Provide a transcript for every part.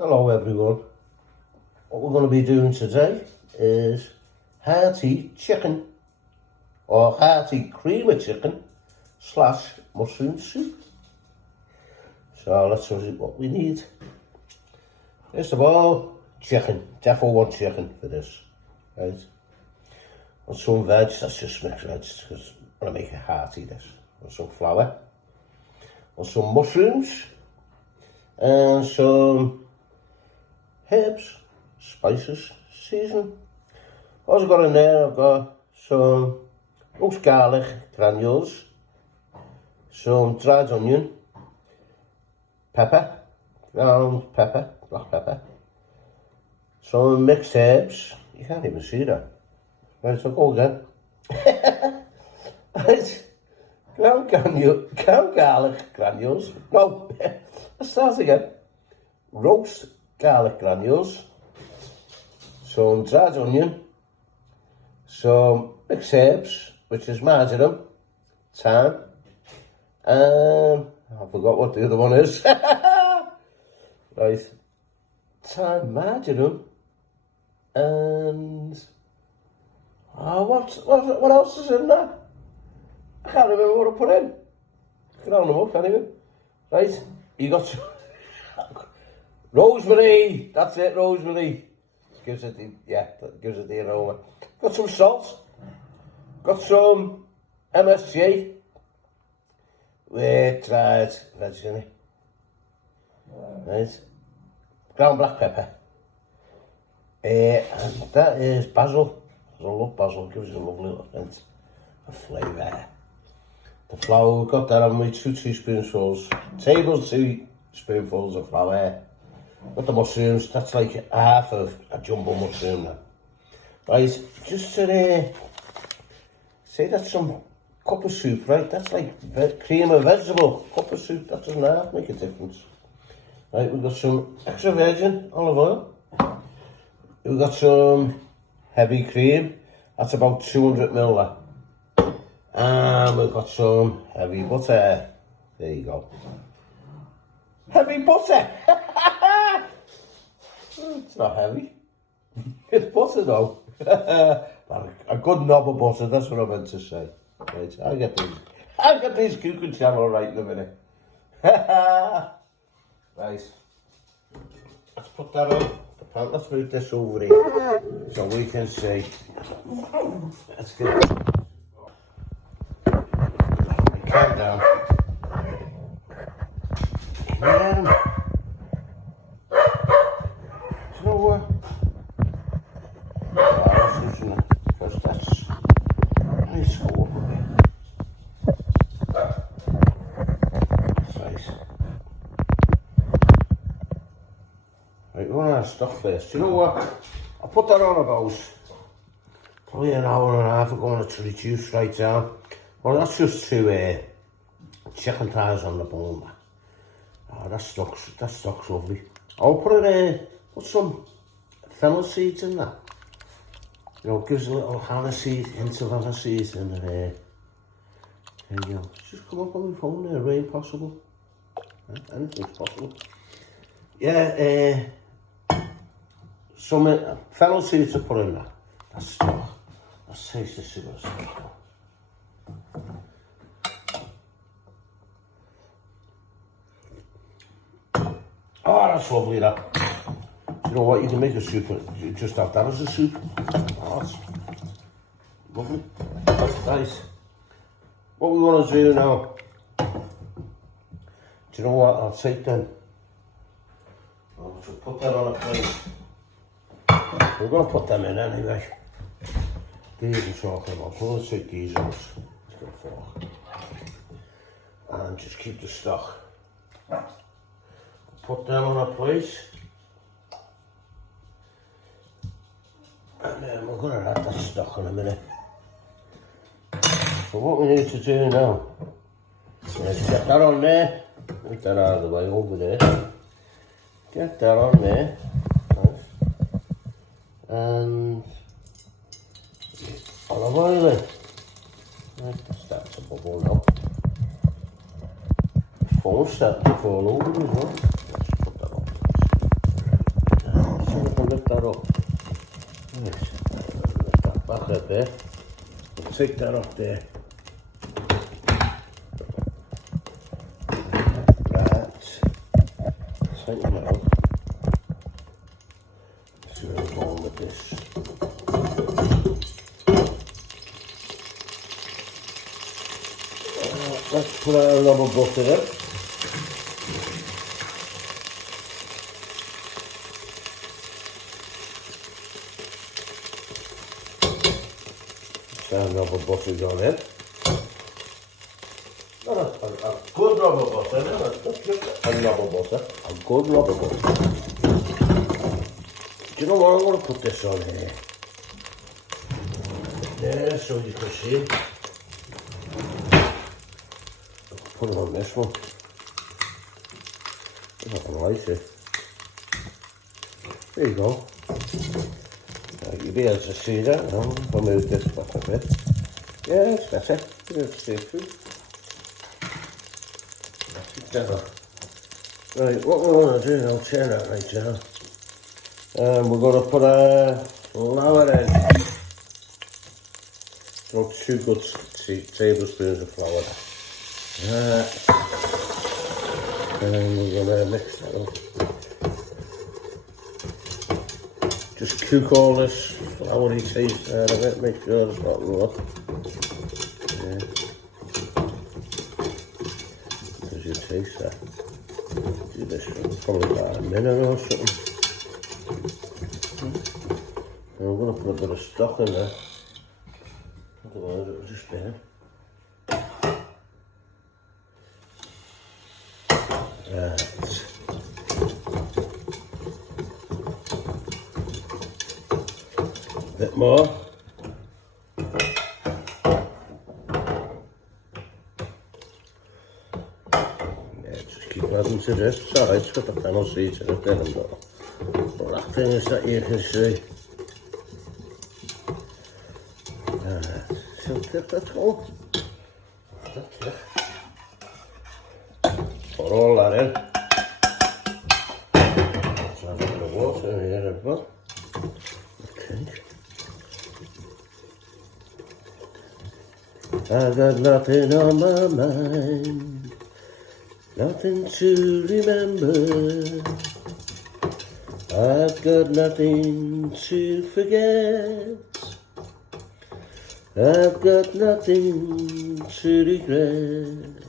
Hello everyone. What we're going to be doing today is hearty chicken or hearty cream of chicken / mushroom soup. So let's see what we need. First of all, chicken. Definitely want chicken for this, right? And some veg, that's just mixed veg because I want to make it hearty this. And some flour. And some mushrooms. And some herbs, spices, seasoning. Also got in there, I've got some roast garlic granules, some dried onion, pepper, ground pepper, black pepper, some mixed herbs. You can't even see that. Right, so go again. Right, ground garlic granules. No, let's start again. Roast garlic granules, some dried onion, some mixed herbs, which is marjoram, thyme, and I forgot what the other one is. Right, thyme, marjoram, and what else is in there? I can't remember what I put in. Get on them up anyway. Right, you got some rosemary, that's it, rosemary. Gives it the aroma. Got some salt. Got some MSG with dried veg in it. Right. Ground black pepper. And that is basil. I love basil, gives it a lovely little hint of flavour. The flour, we've got that on me, 2 teaspoonfuls, tablespoonfuls of flour. Got the mushrooms, that's like half of a jumbo mushroom now. Right, just to say that's some cup of soup, right? That's like cream of vegetable, cup of soup, that doesn't half make a difference. Right, we've got some extra virgin olive oil. We've got some heavy cream, that's about 200 ml. And we've got some heavy butter. There you go. Heavy butter! It's not heavy. It's butter though. A good knob of butter, that's what I meant to say. Right, I'll get these cooking channel right in a minute. Right. Let's put that on the pan. Let's move this over here so we can see. Let's get it. Calm down. Can you hear him? First that's nice go up a bit. Nice. Right, we want to stuff first. You know what? I'll put that on about probably an hour and a half ago to reduce right down. Well, that's just to chicken thighs on the bone. Oh, that stock's lovely. I'll put some fennel seeds in that. You know, gives a little hint of henna seeds in there. There you go. Just come up on my phone there, rain possible. Anything's possible. Yeah, some fennel seeds to put in that. That's stuff. Let's taste the cigarettes. Oh, that's lovely, that. You know what, you can make a soup, you just have that as a soup. Oh, that's lovely. That's nice. What we want to do now, do you know what, I'll take them. I'll just put that on a plate. We're going to put them in anyway. These I'm talking about, so let's take these out. Let's get a fork. And just keep the stock. Put them on a plate. And then we're going to add that stock in a minute. So what we need to do now is get that on there. Get that out of the way over there. Get that on there. Nice. And olive oil in. Right, that's starting to bubble now. The phone's starting to fall over as well. Let's put that on. that up. Right. Lift that back a bit. We'll take that up there. Right. Take it out. See where I'm going with this. Let's put our rubber butter in. Our rubber butter gone in. Not a good rubber butter, no, not just a rubber butter, a good rubber butter. Do you know what, I'm going to put this on here. There, so you can see. Put it on this one. I'm not going to like it. There you go. You'll be able to see that now. I'll move this back a bit. Yeah, it's better. You'll be able to see it through. That's it better. Right, what we're going to do now, turn that right down. And we're going to put a flour in. About 2 good tablespoons of flour. And then we're going to mix that up. Just cook all this floury taste out of it, make sure it's not raw. Yeah. As you taste that. Do this for probably about a minute or something. And I'm going to put a bit of stock in there. Otherwise it'll just burn. Right. Bit more. Yeah, just keep adding to this. It's alright, it's got the fennel seeds in it then, but that thing is that you can see. So that's all. That's it. Pour all that in. Let's add a bit of water in here as well. Okay. I got nothing on my mind, nothing to remember. I've got nothing to forget. I've got nothing to regret.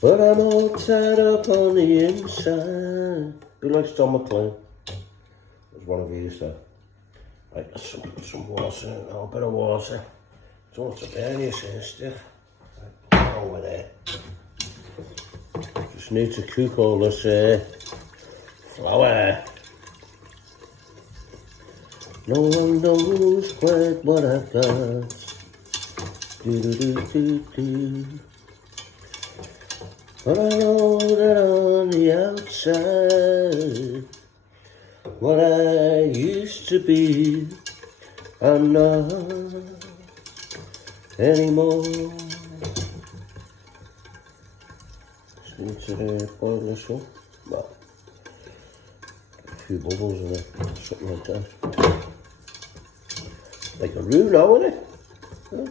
But I'm all tied up on the inside. Who likes John McClane? There's one of you, so. Right, some water, a bit of water. Don't want to burn you, sister. Right, over there. Just need to cook all this flour. No one knows quite what I've got. Do. But I know that on the outside, what I used to be, I'm not anymore. Just need to boil this up. Well, a few bubbles in it, something like that. Like a roux now, isn't it? Huh?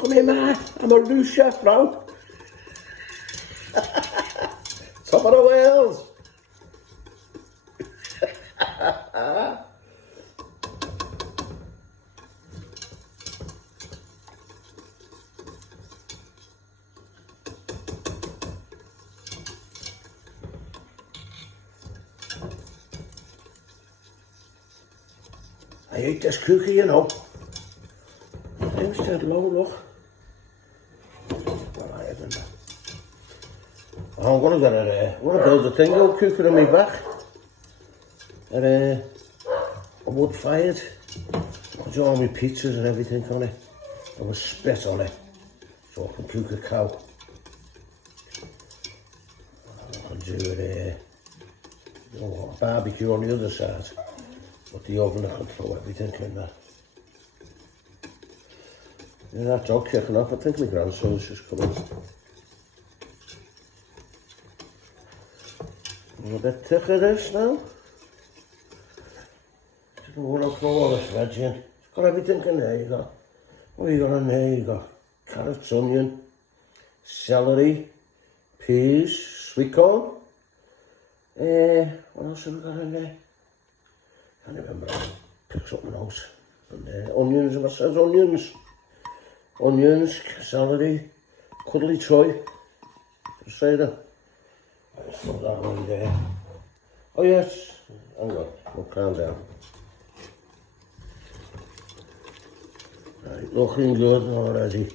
Come here, man. I'm a roux chef now. Top of the Wales. I ate this cookie, you know. There's that low look. Well, I haven't. I'm gonna get it. I'm gonna build a thing, old cooker on my back. And a wood fired. I'll do all my pizzas and everything on it. I will spit on it. So I can cook a cow. I can do it a barbecue on the other side. But the oven, I can throw everything in there. Yeah, that dog kicking off. I think my grandson's just coming. A bit thicker this now. Just don't want to throw all this veg in. It's got everything in there. You got, what you got in there? You got carrots, onion, celery, peas, sweet corn. What else have we got in there? Can't remember. Pick something out. And onions, and it says onions. Onions, celery, cuddly toy. Just say that. Let's put that one there. Oh yes. Hang on, we'll calm down. Right, looking good already.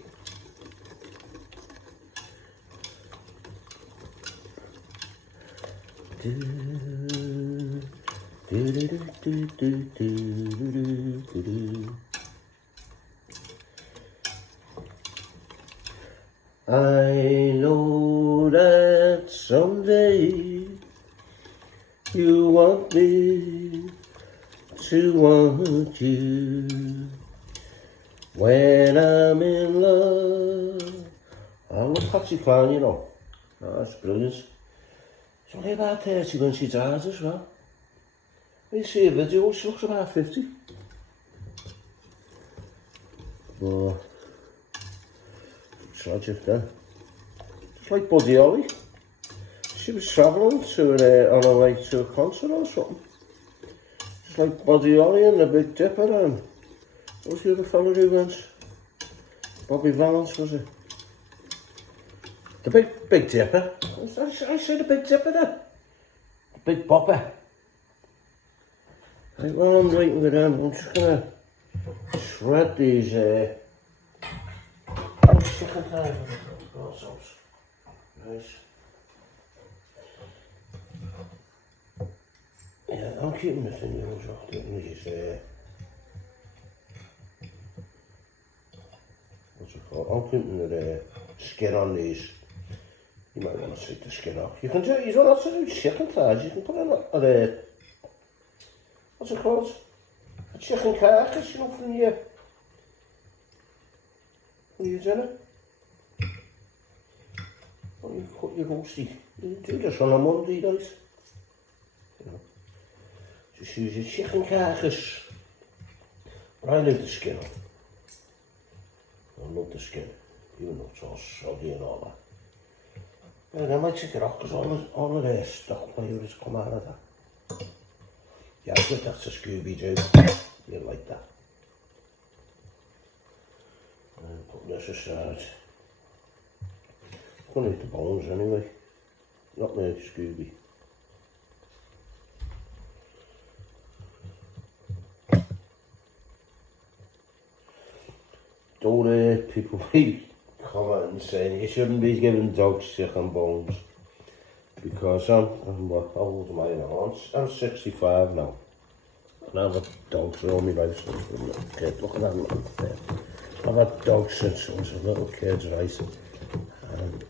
I know that someday you want me to want you. When I'm in love. I love Patsy Cline, you know. Oh, that's brilliant. It's only about 30 when she dies as well. When you see a video, she looks about 50. But tragic then. It's like Buddy Holly. She was travelling to on her way to a concert or something. It's like Buddy Holly and the Big Dipper and what was the other fella who went? Bobby Valance, was it? The Big Dipper. I say the Big Dipper then. The Big Bopper. Right, while I'm waiting with them, I'm just gonna shred these chicken thighs. Nice. Yeah, I'm keeping the thin ones off, getting these what's it called? I'm keeping the skin on these. You might want to take the skin off. You don't have to do chicken thighs, you can put a what's it called? A chicken carcass, you know, from your dinner. Or you cut your roasty. You do this on a Monday, guys. You know, just use your chicken carcass. But I leave the skin on. I love the skin, even though it's all soggy and all that. But I might take it off because all of the stock flavour has come out of that. Yeah, I think that's a Scooby-Doo. You like that. And put this aside. I'm going to eat the bones anyway. Not me, Scooby. Don't people be commenting saying you shouldn't be giving dogs chicken bones. Because I'm what, how old am I now? I'm 65 now. And I've had dogs all my life since I was a little kid. Look at that little thing. I've had dogs since I was a little kid, right? And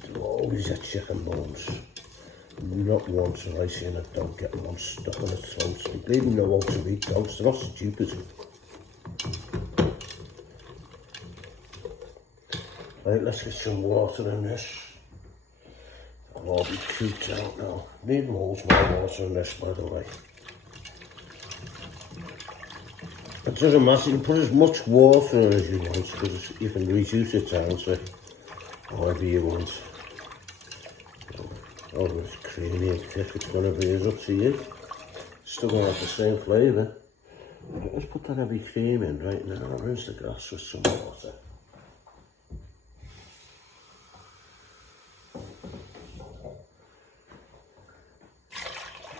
they always had chicken bones. Not once have I seen a dog get one stuck in its throat. They even know how to eat dogs, they're not stupid. Right, let's get some water in this. I'll all be cooked out now. Need loads more water in this, by the way. It doesn't matter, you can put as much water in as you want, because you can reduce it down to however you want. Oh, it's creamy and thick, it's going to be, it's up to you. Still going to have the same flavour. Let's put that heavy cream in right now. I'll rinse the glass with some water.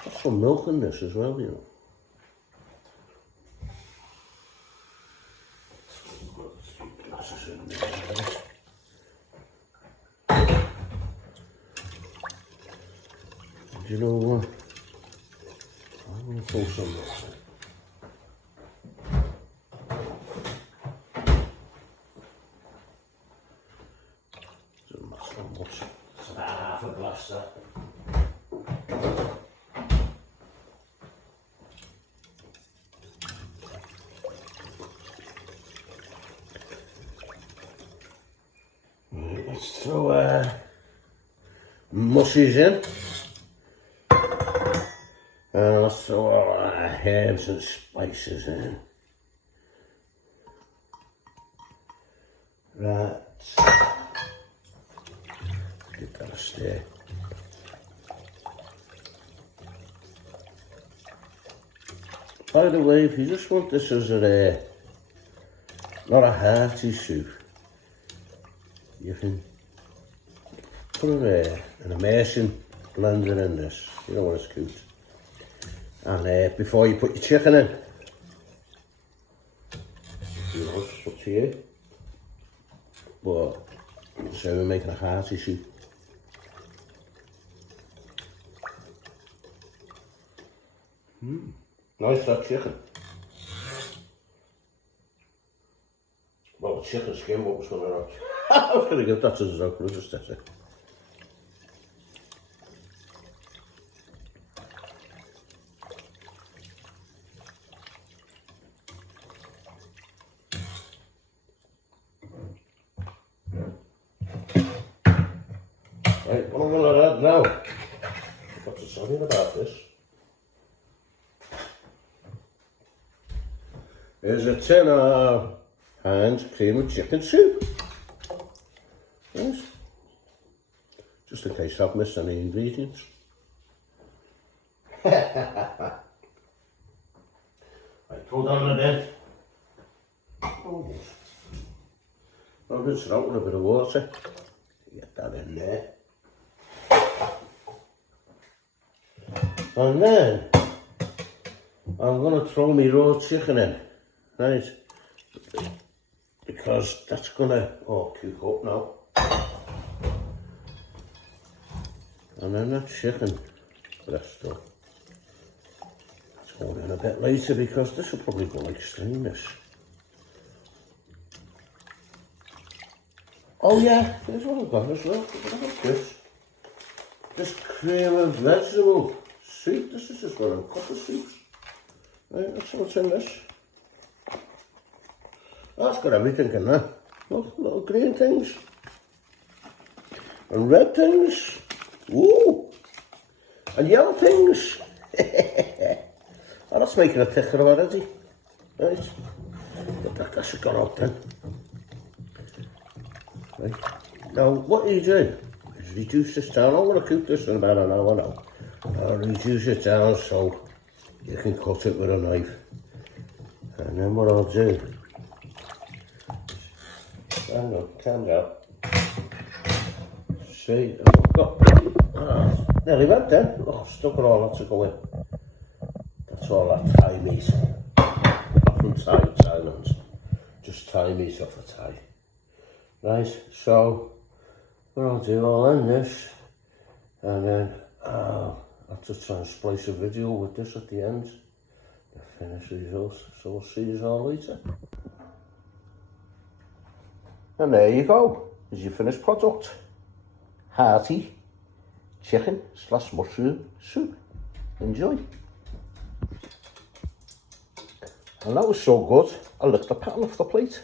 Put some milk in this as well, you know. Glasses in there. Do you know what? I'm going to throw some milk in. Doesn't matter much. It's about half a glass there. Right, let's throw mushies in. And let's throw all our herbs and spices in. Right. Give that a stir. By the way, if you just want this as a not a hearty soup, you can put an immersion blender in this. You know what it's called. And before you put your chicken in, you know, it's up to you. But so we're making a hearty soup. Nice that chicken. Well, the chicken skin, what was going on? I was going to give that to the Zoker, just that's it. Right, what I'm going to add now, I've got to tell you about this, is a tin of Heinz cream of chicken soup. Yes. Just in case I've missed any ingredients. Right, throw down the bin. Oh. I'll rinse it out with a bit of water. Get that in there. And then I'm going to throw my raw chicken in, right? Because that's going to cook up now. And then that chicken breast up. It's going in a bit later because this will probably go like steam this. Oh yeah, here's what I've got as well. Look at this. This cream of vegetable soup. This is just one of them copper soups. Right, that's what's in this. That's got everything in there. Look, little green things. And red things. Ooh. And yellow things. Oh, that's making it thicker already. Right. But that should go out then. Right. Now, what you do is reduce this down. I'm going to cook this in about an hour now. I'll reduce it down so you can cut it with a knife. And then what I'll do, hang on, calm down. See, I've got, nearly went then. Oh, stuck it all, that's to go in. That's all that Thai meat. Not from Thailand, just Thai meat off a Thai. Right, so what I'll do, I'll end this, and then I'll just try and splice a video with this at the end. The finished results, so we'll see you all later. And there you go, is your finished product. Hearty chicken / mushroom soup. Enjoy. And that was so good, I licked the pan off the plate.